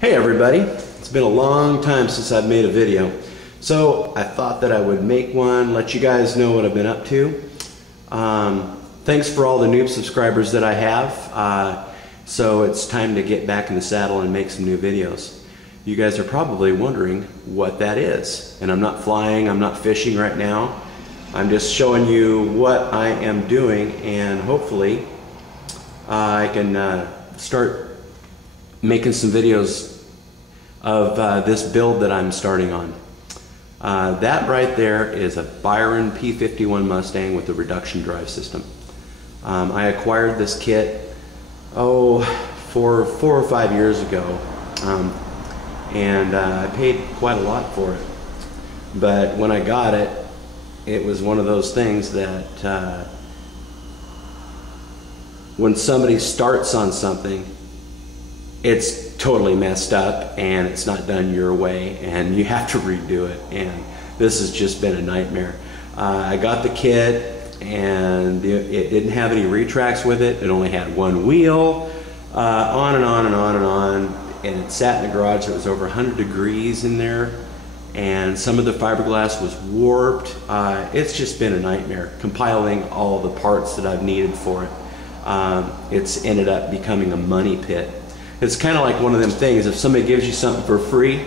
Hey everybody, it's been a long time since I've made a video, so I thought that I would make one, let you guys know what I've been up to. Thanks for all the new subscribers that I have, so it's time to get back in the saddle and make some new videos. You guys are probably wondering what that is, and I'm not flying, I'm not fishing right now. I'm just showing you what I am doing, and hopefully I can start making some videos of this build that I'm starting on. That right there is a Byron P-51 Mustang with a reduction drive system. I acquired this kit, four or 5 years ago, and I paid quite a lot for it. But when I got it, it was one of those things that when somebody starts on something, it's totally messed up and it's not done your way and you have to redo it, and this has just been a nightmare. I got the kit and it didn't have any retracts with it. It only had one wheel, on and on and on and on, and it sat in the garage. It was over 100 degrees in there, and some of the fiberglass was warped. It's just been a nightmare compiling all the parts that I've needed for it. It's ended up becoming a money pit. It's kind of like one of them things, if somebody gives you something for free,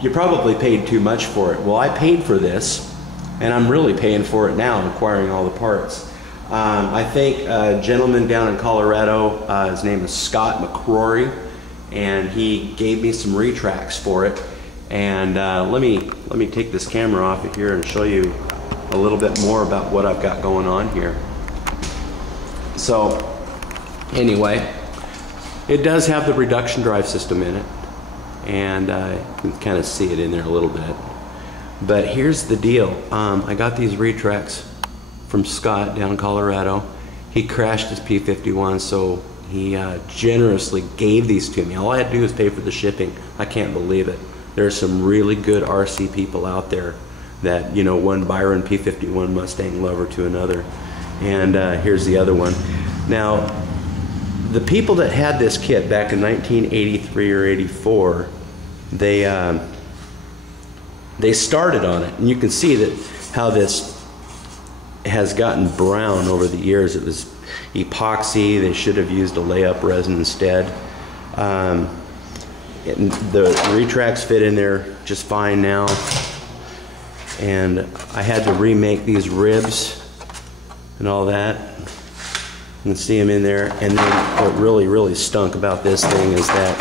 you probably paid too much for it. Well, I paid for this, and I'm really paying for it now, acquiring all the parts. I think a gentleman down in Colorado, his name is Scott McCrory, and he gave me some retracts for it. And let me take this camera off of here and show you a little bit more about what I've got going on here. So anyway, it does have the reduction drive system in it, and you can kind of see it in there a little bit. But here's the deal. I got these retracts from Scott down in Colorado. He crashed his P-51, so he generously gave these to me. All I had to do was pay for the shipping. I can't believe it. There's some really good RC people out there that, you know, one Byron P-51 Mustang lover to another. And here's the other one. Now, the people that had this kit back in 1983 or 84, they started on it, and you can see that how this has gotten brown over the years. It was epoxy. They should have used a layup resin instead. The retracts fit in there just fine now, and I had to remake these ribs and all that. You can see them in there. And then what really stunk about this thing is that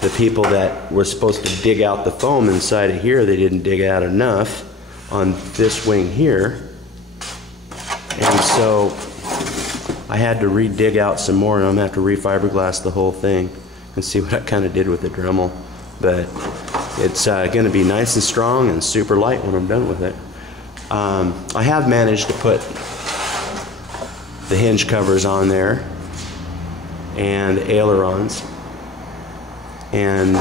the people that were supposed to dig out the foam inside of here, they didn't dig out enough on this wing here, and so I had to re-dig out some more, and I'm gonna have to re-fiberglass the whole thing and see what I kind of did with the Dremel. But it's gonna be nice and strong and super light when I'm done with it. I have managed to put the hinge covers on there and the ailerons, and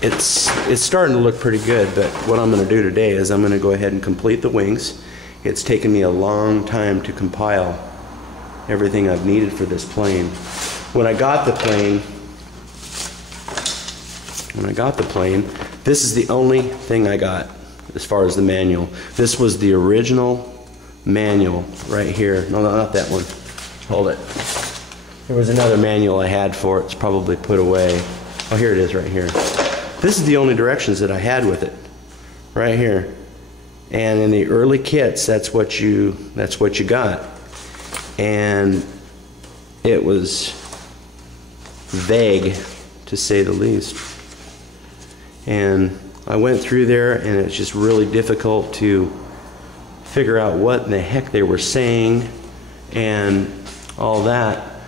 it's starting to look pretty good. But what I'm going to do today is I'm going to go ahead and complete the wings. It's taken me a long time to compile everything I've needed for this plane. When I got the plane, this is the only thing I got as far as the manual. This was the original manual right here. No, not that one. Hold it. There was another manual I had for it. It's probably put away. Oh, here it is right here. This is the only directions that I had with it, right here. And in the early kits, that's what you got. And it was vague, to say the least. And I went through there, and it's just really difficult to figure out what in the heck they were saying and all that.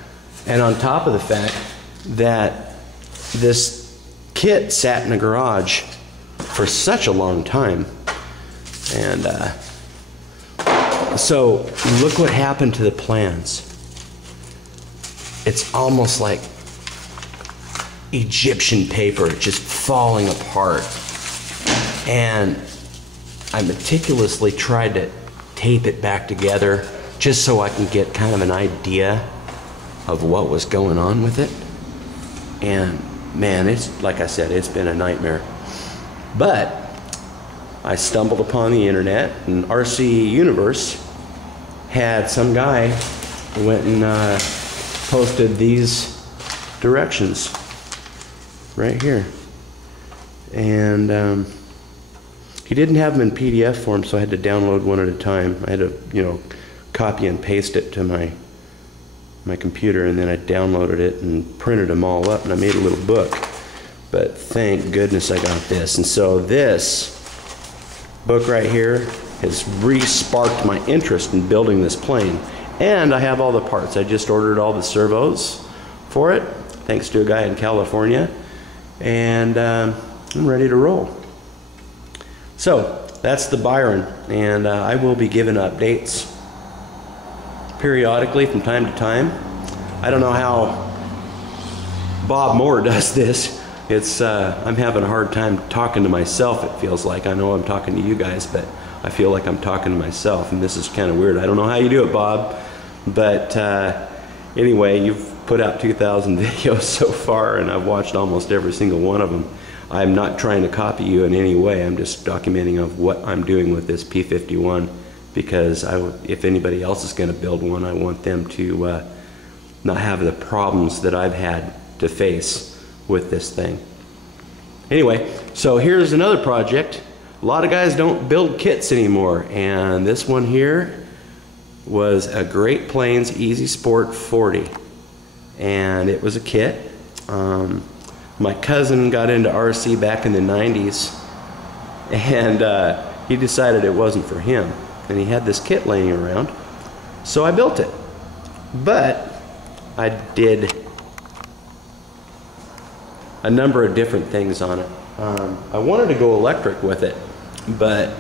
And on top of the fact that this kit sat in a garage for such a long time. And so look what happened to the plans. It's almost like Egyptian paper, just falling apart. And I meticulously tried to tape it back together just so I can get kind of an idea of what was going on with it. And man, it's like I said, it's been a nightmare. But I stumbled upon the internet, and RC Universe had some guy who went and posted these directions right here. And he didn't have them in PDF form, so I had to download one at a time. I had to, you know, copy and paste it to my computer, and then I downloaded it and printed them all up, and I made a little book. But thank goodness I got this. And so this book right here has re-sparked my interest in building this plane. And I have all the parts. I just ordered all the servos for it, thanks to a guy in California. And I'm ready to roll. So that's the Byron, and I will be giving updates periodically from time to time. I don't know how Bob Moore does this. It's I'm having a hard time talking to myself, it feels like. I know I'm talking to you guys, but I feel like I'm talking to myself, and this is kind of weird. I don't know how you do it, Bob, but anyway, you've put out 2,000 videos so far, and I've watched almost every single one of them. I'm not trying to copy you in any way. I'm just documenting of what I'm doing with this P-51, because if anybody else is going to build one, I want them to not have the problems that I've had to face with this thing. Anyway, so here's another project. A lot of guys don't build kits anymore, and this one here was a Great Plains Easy Sport 40, and it was a kit. My cousin got into RC back in the 90s, and he decided it wasn't for him, and he had this kit laying around, so I built it. But I did a number of different things on it. I wanted to go electric with it, but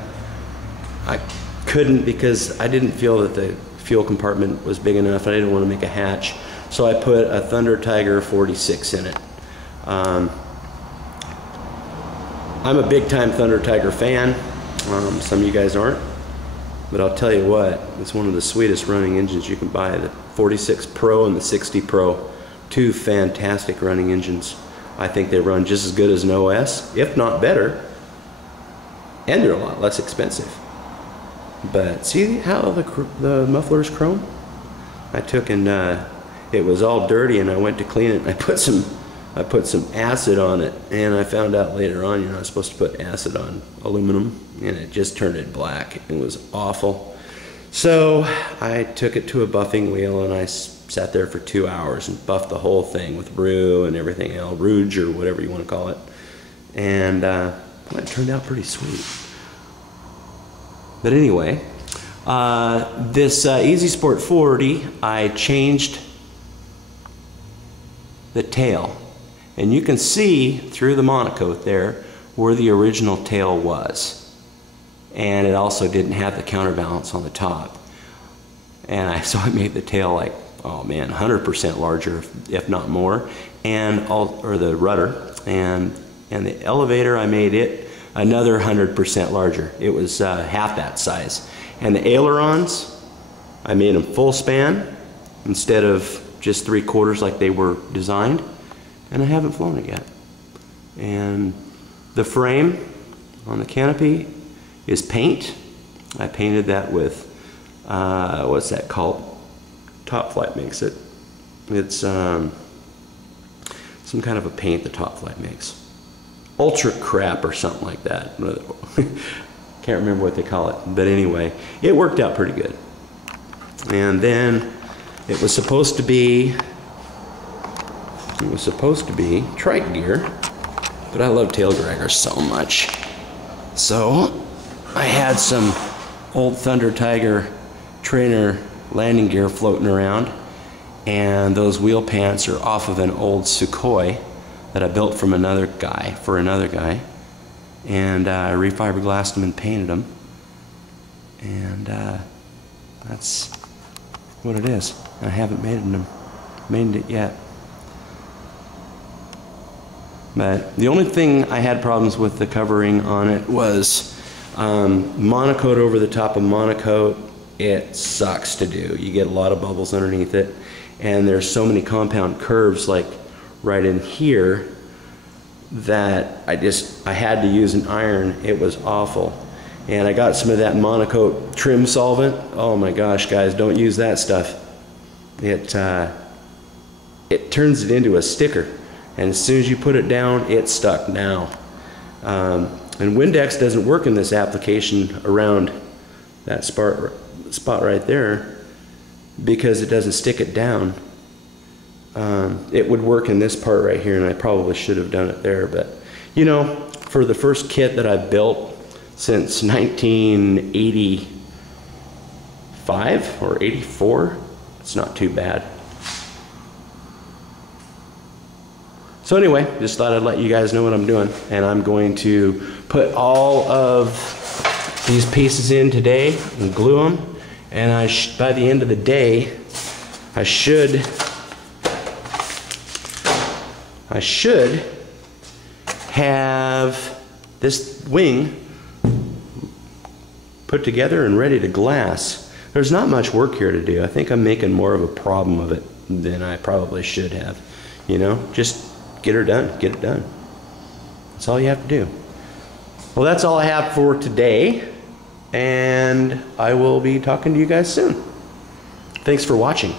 I couldn't because I didn't feel that the fuel compartment was big enough, and I didn't want to make a hatch, so I put a Thunder Tiger 46 in it. I'm a big time Thunder Tiger fan. Some of you guys aren't, but I'll tell you what, it's one of the sweetest running engines you can buy. The 46 Pro and the 60 Pro, two fantastic running engines. I think they run just as good as an OS, if not better, and they're a lot less expensive. But see how the muffler's chrome? I took and it was all dirty, and I went to clean it, and I put some acid on it, and I found out later on you're not supposed to put acid on aluminum, and it just turned it black. It was awful. So I took it to a buffing wheel, and I sat there for 2 hours and buffed the whole thing with roux and everything else, rouge or whatever you want to call it, and it turned out pretty sweet. But anyway, this Easy Sport 40, I changed the tail. And you can see through the monocoat there where the original tail was. And it also didn't have the counterbalance on the top. And so I made the tail like, oh man, 100% larger, if not more, or the rudder. And the elevator, I made it another 100% larger. It was half that size. And the ailerons, I made them full span instead of just 3/4 like they were designed. And I haven't flown it yet. And the frame on the canopy is paint. I painted that with, what's that called? Top Flight makes it. It's some kind of a paint that Top Flight makes. Ultra crap or something like that. Can't remember what they call it. But anyway, it worked out pretty good. And then it was supposed to be trike gear, but I love tail draggers so much. So I had some old Thunder Tiger trainer landing gear floating around, and those wheel pants are off of an old Sukhoi that I built from another guy, and I refiberglassed them and painted them, and that's what it is. I haven't made it yet. But the only thing I had problems with the covering on it was monocoat over the top of monocoat. It sucks to do. You get a lot of bubbles underneath it, and there's so many compound curves like right in here that I had to use an iron. It was awful. And I got some of that monocoat trim solvent. Oh my gosh, guys, don't use that stuff. It turns it into a sticker, and as soon as you put it down, it's stuck now. And Windex doesn't work in this application around that spot right there because it doesn't stick it down. It would work in this part right here, and I probably should have done it there, but you know, for the first kit that I've built since 1985 or 84, it's not too bad. So anyway, just thought I'd let you guys know what I'm doing, and I'm going to put all of these pieces in today and glue them, and by the end of the day I should have this wing put together and ready to glass. There's not much work here to do. I think I'm making more of a problem of it than I probably should have. You know, just get her done, get it done. That's all you have to do. Well, that's all I have for today, and I will be talking to you guys soon. Thanks for watching.